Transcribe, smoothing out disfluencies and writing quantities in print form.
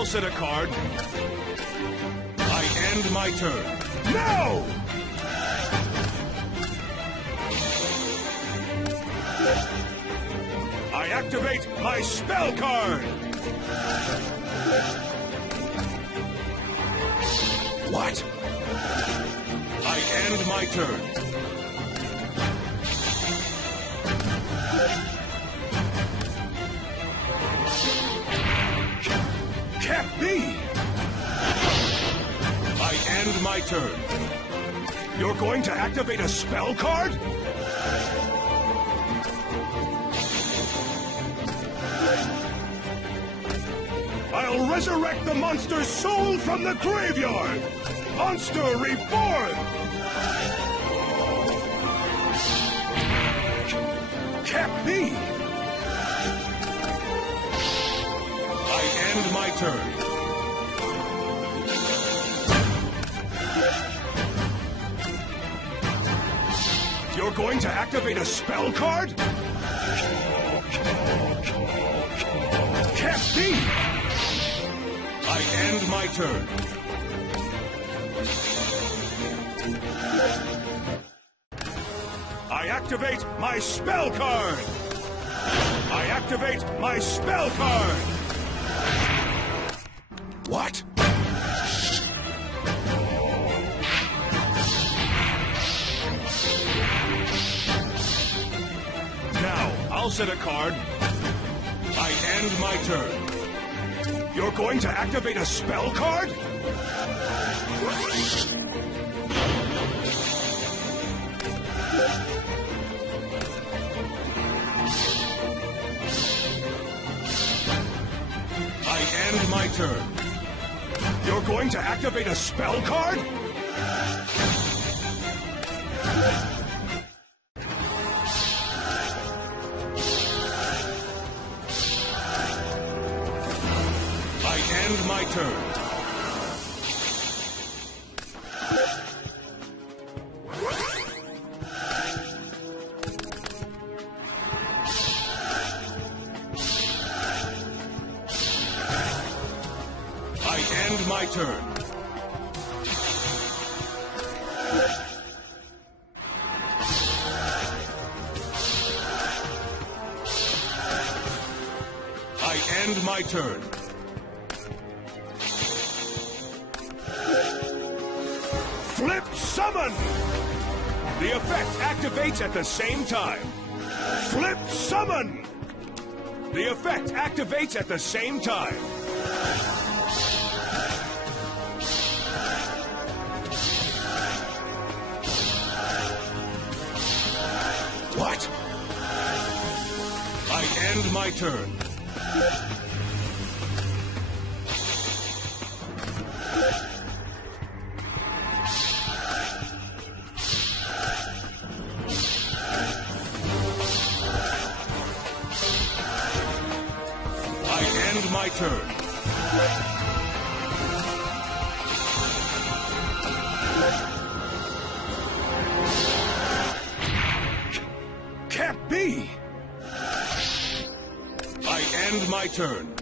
I'll set a card. I end my turn. No! I activate my spell card! What? I end my turn. Can't be! I end my turn. You're going to activate a spell card? I'll resurrect the monster's soul from the graveyard! Monster reborn! Can't be! I end my turn. You're going to activate a spell card? Can't be! I end my turn. I activate my spell card! I activate my spell card! What? Now, I'll set a card. I end my turn. You're going to activate a spell card? I end my turn. You're going to activate a spell card? I end my turn. I end my turn. I end my turn. Flip summon! The effect activates at the same time. Flip summon! The effect activates at the same time. What? I end my turn. I end my turn. Can't be! I end my turn.